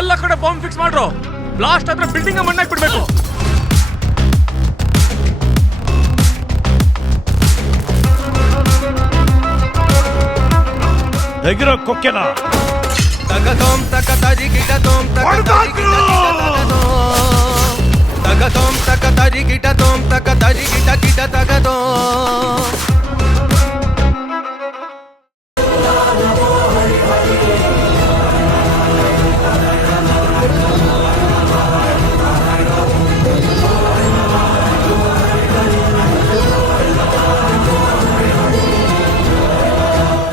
ಎಲ್ಲ ಕಡೆ bomb fix ಮಾಡ್ರು. ಬ್ಲಾಸ್ಟ್ ಆದ್ರೆ ಬಿಲ್ಡಿಂಗ್ ಮಣ್ಣಾಕ್ ಬಿಡ್ಬೇಕು. ತೆಗಿರೋ ಕೊಕ್ಕೆನ ತಗತೋಂ ತಕತರಿ ಗಿಟತೋಂ ತಕತರಿ ತಗತೋಂ ತಕತರಿ ಗಿಟತೋಂ ತಕತರಿ ಗಿಟ ಗಿಟ ತಗತೋ.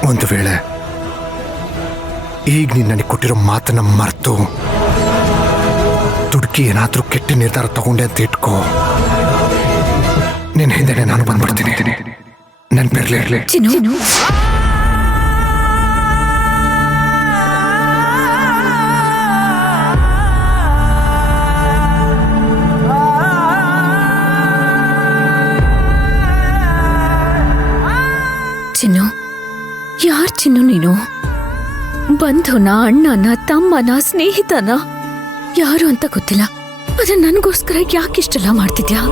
ಒಂದು ವೇಳೆ ಈಗ ನೀನು ನನಗೆ ಕೊಟ್ಟಿರೋ ಮಾತನ್ನ ಮರೆತು ದುಡುಕಿ ಏನಾದರೂ ಕೆಟ್ಟ ನಿರ್ಧಾರ ತಗೊಂಡೆ ಅಂತ ಇಟ್ಕೋ, ನಿನ್ನ ಹಿಂದೆ ನಾನು ಬಂದ್ಬಿಡ್ತೀನಿ. ನೆನ್ಪಿರ್ಲಿ. ಚಿನ್ನು, ಚಿನ್ನು, ಯಾರ್ ಚಿನ್ನು ನೀನು? ಬಂಧುನ, ಅಣ್ಣನ, ತಮ್ಮನ, ಸ್ನೇಹಿತನ, ಯಾರು ಅಂತ ಗೊತ್ತಿಲ್ಲ. ಆದ್ರೆ ನನಗೋಸ್ಕರ ಯಾಕಿಷ್ಟೆಲ್ಲ ಮಾಡ್ತಿದ್ಯಾ?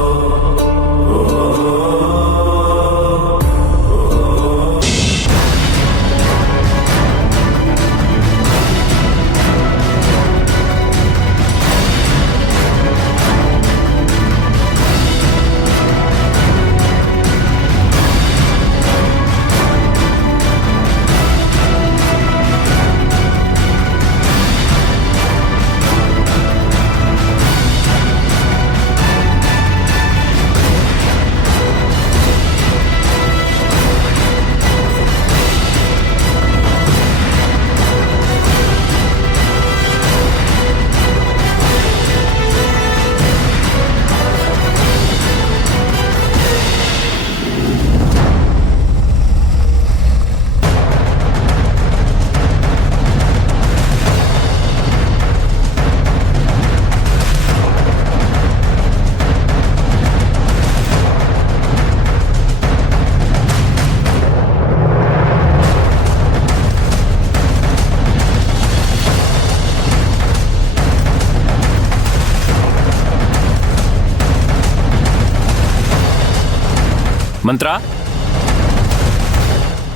ಮಂತ್ರ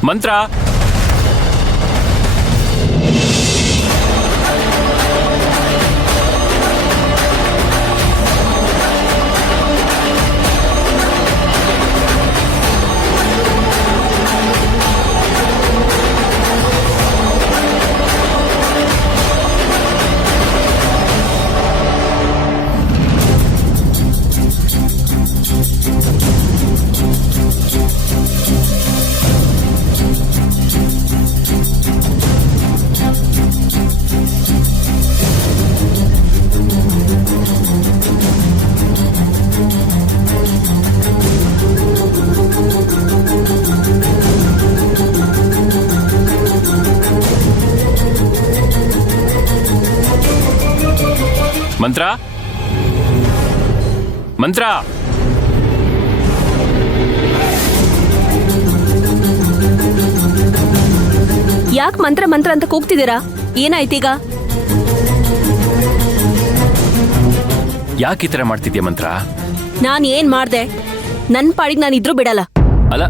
ಮಂತ್ರ ಮಂತ್ರ ಮಂತ್ರ ಯಾಕೆ ಮಂತ್ರ ಮಂತ್ರ ಅಂತ ಕೂಗ್ತಿದ್ದೀರಾ? ಏನಾಯ್ತೀಗ? ಯಾಕೆ ಈ ತರ ಮಾಡ್ತಿದ್ಯಾ ಮಂತ್ರ? ನಾನ್ ಏನ್ ಮಾಡ್ದೆ? ನನ್ ಪಾಡಿಗೆ ನಾನು ಇದ್ರೂ ಬಿಡಲ್ಲ. ಅಲ್ಲ,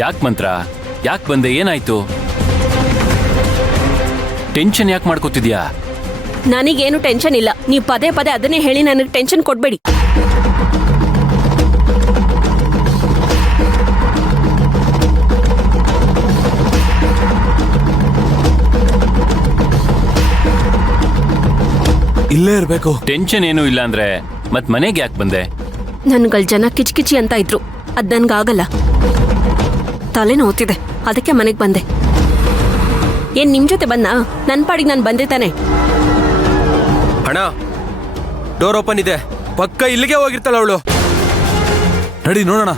ಯಾಕೆ ಮಂತ್ರ? ಯಾಕೆ ಬಂದೆ? ಏನಾಯ್ತು? ಟೆನ್ಷನ್ ಯಾಕೆ ಮಾಡ್ಕೋತಿದ್ಯಾ? ನನಗೇನು ಟೆನ್ಷನ್ ಇಲ್ಲ. ನೀವು ಪದೇ ಪದೇ ಅದನ್ನೇ ಹೇಳಿ ನನಗೆ ಟೆನ್ಷನ್ ಕೊಡ್ಬೇಡಿ. ಇಲ್ಲೇ ಇರ್ಬೇಕು. ಟೆನ್ಷನ್ ಏನೂ ಇಲ್ಲ ಅಂದ್ರೆ ಮತ್ ಮನೆಗೆ ಯಾಕೆ ಬಂದೆ? ನನ್ಗಳ ಜನ ಕಿಚಕಿಚಿ ಅಂತ ಇದ್ರು. ಅದ್ ನನ್ಗಾಗಲ್ಲ. ತಲೆ ನೋವ್ತಿದೆ, ಅದಕ್ಕೆ ಮನೆಗೆ ಬಂದೆ. ಏನ್ ನಿಮ್ ಜೊತೆ ಬಂದ? ನನ್ ಪಾಡಿಗೆ ನಾನು ಬಂದೆ ತಾನೆ. ಅಣ್ಣ, ಡೋರ್ ಓಪನ್ ಇದೆ. ಪಕ್ಕ ಇಲ್ಲಿಗೆ ಹೋಗಿರ್ತಾಳ ಅವಳು. ನಡಿ ನೋಡೋಣ.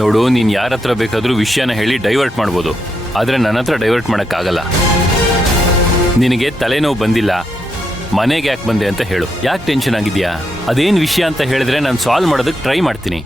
ನೋಡು, ನೀನ್ ಯಾರ ಹತ್ರ ಬೇಕಾದ್ರೂ ವಿಷಯನ ಹೇಳಿ ಡೈವರ್ಟ್ ಮಾಡ್ಬೋದು, ಆದ್ರೆ ನನ್ನ ಹತ್ರ ಡೈವರ್ಟ್ ಮಾಡಕ್ಕಾಗಲ್ಲ. ನಿನಗೆ ತಲೆನೋವು ಬಂದಿಲ್ಲ, ಮನೆಗೆ ಯಾಕೆ ಬಂದೆ ಅಂತ ಹೇಳು. ಯಾಕೆ ಟೆನ್ಷನ್ ಆಗಿದ್ಯಾ? ಅದೇನ್ ವಿಷಯ ಅಂತ ಹೇಳಿದ್ರೆ ನಾನು ಸಾಲ್ವ್ ಮಾಡೋದಕ್ಕೆ ಟ್ರೈ ಮಾಡ್ತೀನಿ.